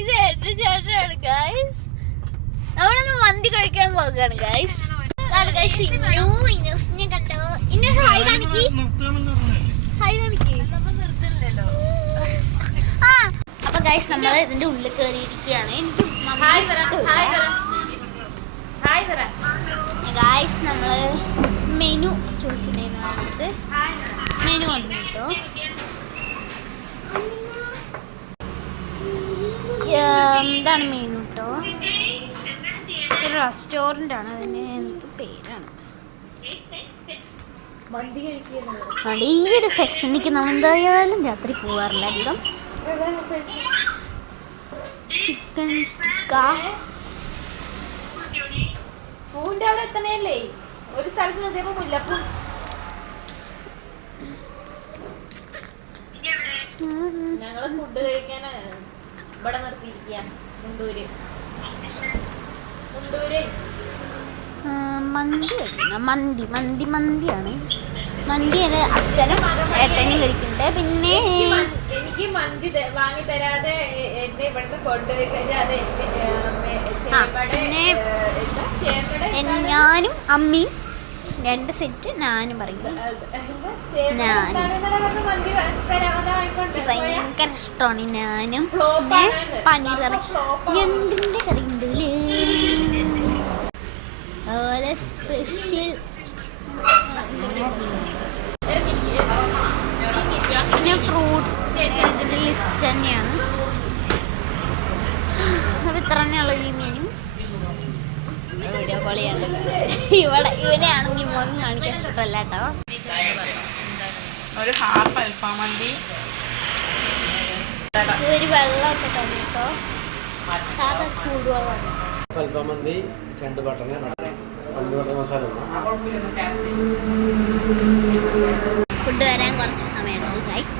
ഇത് എന്റെ ചേട്ടനാണ് ഗൈസ്. നമ്മളൊന്ന് മന്തി കഴിക്കാൻ പോകുകയാണ് ഗൈസ്. ഇന്നൂസിനെ കണ്ടോ? ഇന്ന ഹായ് കാണിക്ക്, ഹായ് കാണിക്ക്. ആ അപ്പൊ ഗൈസ് നമ്മള് ഇതിന്റെ ഉള്ളിൽ കയറിയിരിക്കുകയാണ്. എനിക്ക് ഗൈസ് നമ്മള് മെനു ചോദിച്ചിട്ടുണ്ടായിരുന്നു. മെനു വന്നു കേട്ടോ. എന്താണ് മെനു കേട്ടോ? ഒരു റെസ്റ്റോറൻ്റ് ആണ്, അതിന് എന്ത് പേരാണ്? ഈ ഒരു സെക്ഷനിലേക്ക് നമ്മൾ എന്തായാലും രാത്രി പോകാറില്ല അധികം. ചിക്കൻ പൂവിന്റെ അവിടെ എത്തണേല്ലേ? ഒരു സ്ഥലത്ത് നിർത്തിയപ്പോ മുല്ലപ്പൂ. ഞങ്ങള് ഫുഡ് കഴിക്കാൻ ഇവിടെ നിർത്തിയിരിക്കുക. മുണ്ടൂര് മന്തിയാണ്. മന്തിയാണ് അച്ഛനും ഏട്ടനും കഴിക്കുന്നുണ്ട്. പിന്നെ എനിക്ക് മന്തി വാങ്ങി തരാതെ എന്നെ ഇവിടുന്ന് കൊണ്ടുപോയി കഴിഞ്ഞാൽ ഞാനും അമ്മയും 2 സെറ്റ് നാനും പറയും. ഭയങ്കര ഇഷ്ടമാണ് നാനും. പിന്നെ പനീർ കറി, ഞണ്ടിന്റെ കറി ഉണ്ട്. അതുപോലെ സ്പെഷ്യൽ പിന്നെ ഫ്രൂട്ട്സ് ഇതിൻ്റെ ലിസ്റ്റ് തന്നെയാണ്. അപ്പം ഇത്ര തന്നെയുള്ള ഈ മെനു. വീഡിയോ കോൾ ചെയ്യാണ്. ഇവനെയാണെങ്കിൽ മുഖം കാണിക്കാൻ ഇഷ്ടമല്ല കേട്ടോ. ഒരു ഹാഫ് അൽഫാം മന്തി, ഒരു വെള്ളമൊക്കെ തന്നെ കേട്ടോ. സാധാ ചൂടുവെള്ളമാണ്. അൽഫാം മന്തി 2 ബട്ടർ മസാല. ഫുഡ് വരാൻ കുറച്ച് സമയമുണ്ട് ഗൈസ്.